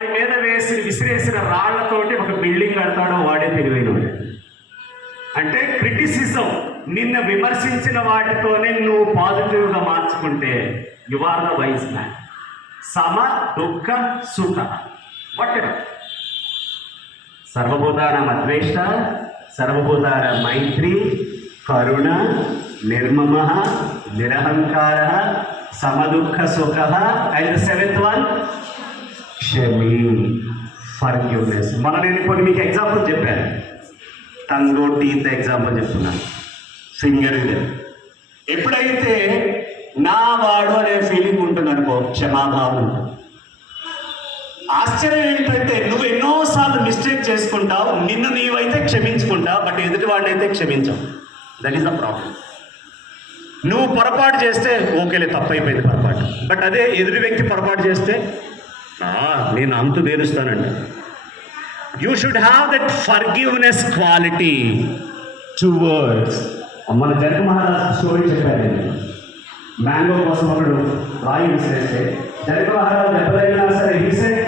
మీద విసిరేసిన రాళ్లతోటి ఒక బిల్డింగ్ కడతాడో వాడే తెలివైనవాడు. అంటే క్రిటిసిజం, నిన్న విమర్శించిన వాటితోనే నువ్వు పాజిటివ్గా మార్చుకుంటే you are the wise man. సమ దుఃఖ సుఖ వాటెవర్. సర్వభూతానాం అద్వేష్ట, సర్వభూతానాం మైత్రి, కరుణ, నిర్మమ, నిరహంకార, సమదుఃఖ సుఖ. అండ్ ద సెవెంత్ వన్ క్షమి, ఫర్గివ్నెస్. నేను కొన్ని మీకు ఎగ్జాంపుల్ చెప్పాను. టంగ్, టీత్ ఎగ్జాంపుల్ చెప్తున్నాను. ఫింగర్. ఎప్పుడైతే నా వాడు అనే ఫీలింగ్ ఉంటుంది అనుకో, క్షమాభావం ఉంటుంది. ఆశ్చర్యం ఏంటంటే నువ్వు ఎన్నోసార్లు మిస్టేక్ చేసుకుంటావు, నిన్ను నీవైతే క్షమించుకుంటావు, బట్ ఎదుటి వాడినైతే క్షమించవు. That is the problem. నువ్వు పొరపాటు చేస్తే ఓకేలే, తప్పైపోయింది పొరపాటు, బట్ అదే ఎదుటి వ్యక్తి పొరపాటు చేస్తే నేను అంతు తీరుస్తానండి. You should have that forgiveness quality towards. మన జనక మహారాజ్ స్టోరీ చెప్పారు. మ్యాంగో కోసం ఒకడు రాయి విసిరేస్తే జనక మహారాజ్ దెబ్బలైనా సరే విసిరే